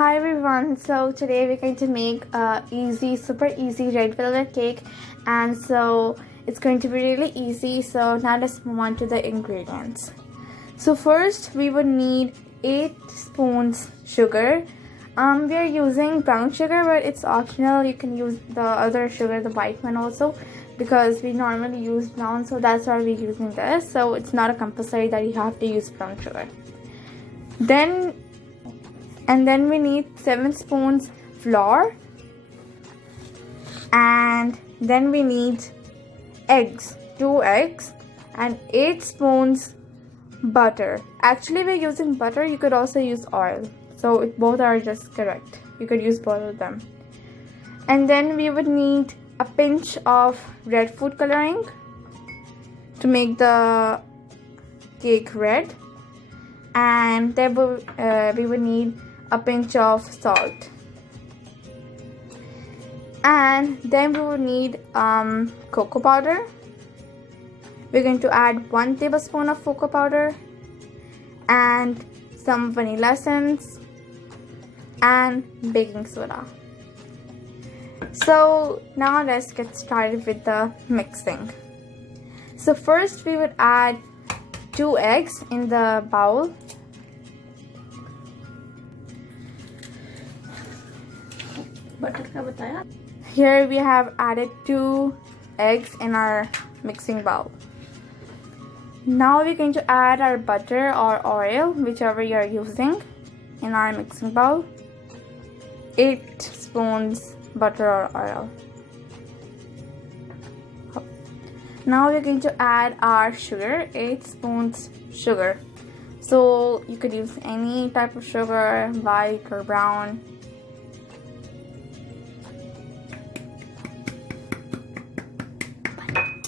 Hi everyone, so today we're going to make a super easy red velvet cake, and so it's going to be really easy. So now let's move on to the ingredients. So first we would need 8 spoons sugar. We are using brown sugar, but it's optional. You can use the other sugar, the white one also, because we normally use brown, so that's why we're using this. So it's not a compulsory that you have to use brown sugar. Then we need 7 spoons flour, and then we need eggs, 2 eggs, and 8 spoons butter. Actually we're using butter, you could also use oil, so both are just correct. You could use both of them. And then we would need a pinch of red food coloring to make the cake red, and then we would need a pinch of salt, and then we will need cocoa powder. We're going to add 1 tablespoon of cocoa powder and some vanilla essence and baking soda. So now let's get started with the mixing. So first we would add 2 eggs in the bowl. Here we have added 2 eggs in our mixing bowl. Now we're going to add our butter or oil, whichever you are using, in our mixing bowl. 8 spoons butter or oil. Now we're going to add our sugar, 8 spoons sugar. So you could use any type of sugar, white or brown.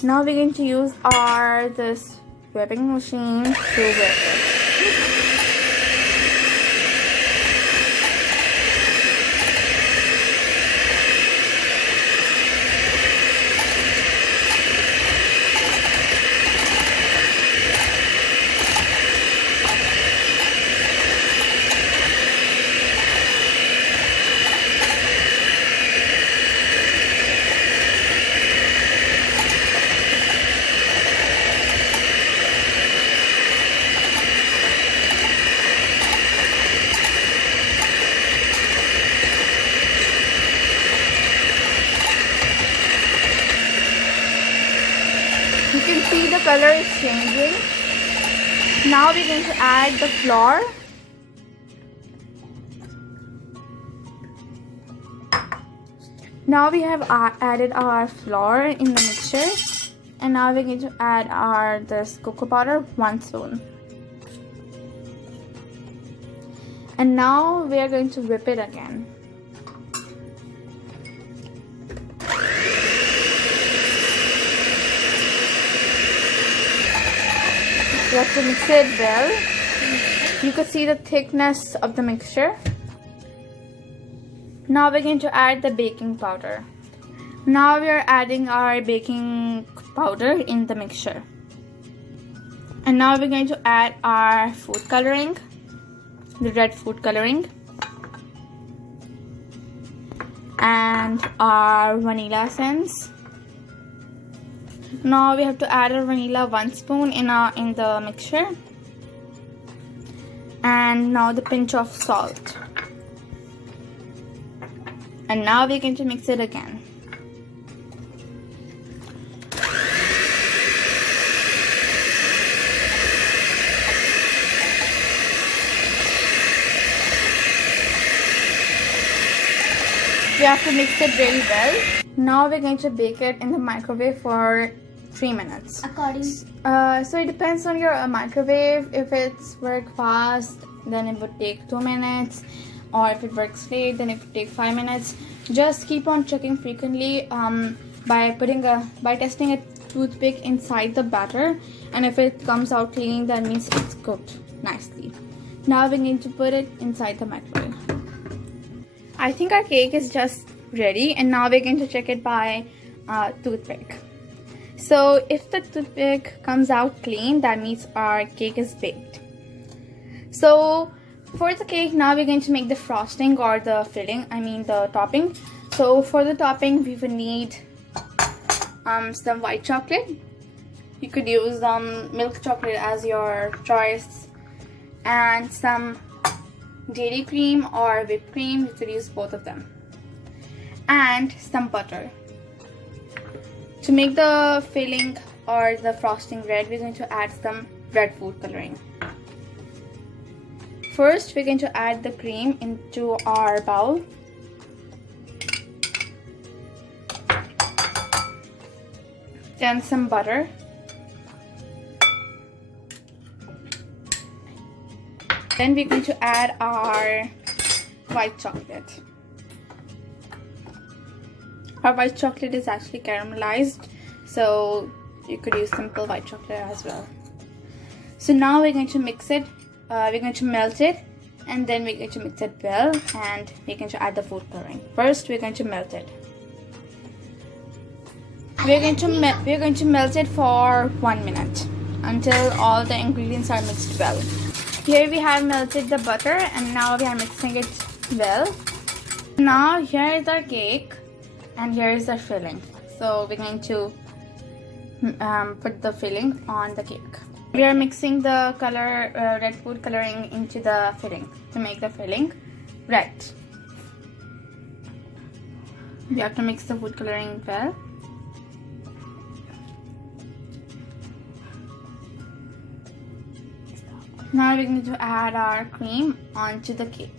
Now we're going to use this whipping machine to whip it. You can see the color is changing. Now we're going to add the flour. Now we have added our flour in the mixture, and now we're going to add this cocoa powder, 1 spoon. And now we are going to whip it again. You have to mix it well. You could see the thickness of the mixture. Now we're going to add the baking powder. Now we are adding our baking powder in the mixture. And now we're going to add our food coloring, the red food coloring, and our vanilla essence. Now we have to add our vanilla, 1 spoon in the mixture, and now the pinch of salt. And now we're going to mix it again. We have to mix it really well. Now we're going to bake it in the microwave for 3 minutes. So it depends on your microwave. If it's work fast, then it would take 2 minutes, or if it works late, then it would take 5 minutes. Just keep on checking frequently by testing a toothpick inside the batter, and if it comes out clean, that means it's cooked nicely. Now we're going to put it inside the microwave. I think our cake is just ready, and now we're going to check it by toothpick. So if the toothpick comes out clean, that means our cake is baked. So For the cake, now we're going to make the frosting or the filling, the topping. So for the topping, we will need some white chocolate. You could use milk chocolate as your choice, and some dairy cream or whipped cream. You could use both of them, and some butter. To make the filling or the frosting red, we're going to add some red food coloring. First, we're going to add the cream into our bowl. Then some butter. Then we're going to add our white chocolate. Our white chocolate is actually caramelized, so you could use simple white chocolate as well. So now we're going to mix it. We're going to melt it, and then we're going to mix it well, and we're going to add the food coloring. First, we're going to melt it. We're going to melt it for 1 minute until all the ingredients are mixed well. Here we have melted the butter, and now we are mixing it well. Now here is our cake, and here is the filling. So we're going to put the filling on the cake. We are mixing the red food coloring into the filling to make the filling red. We have to mix the food coloring well. Now we're going to add our cream onto the cake.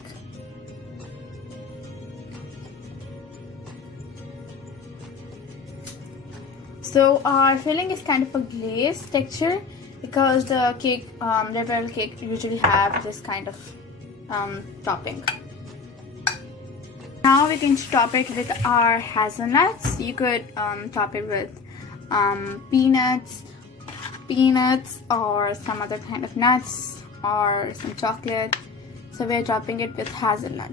So our filling is kind of a glaze texture because the cake, red velvet cake usually have this kind of topping. Now we're going to top it with our hazelnuts. You could top it with peanuts or some other kind of nuts or some chocolate. So we're topping it with hazelnut.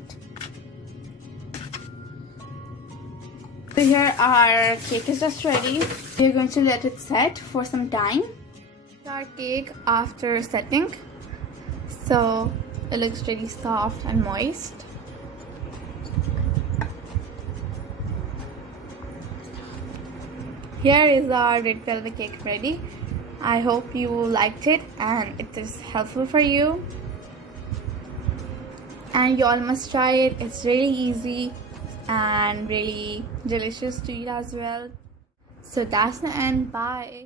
So here our cake is just ready. We're going to let it set for some time. Our cake after setting, so it looks really soft and moist. Here is our red velvet cake ready. I hope you liked it and it is helpful for you, and you all must try it. It's really easy and really delicious to eat as well. So that's the end. Bye.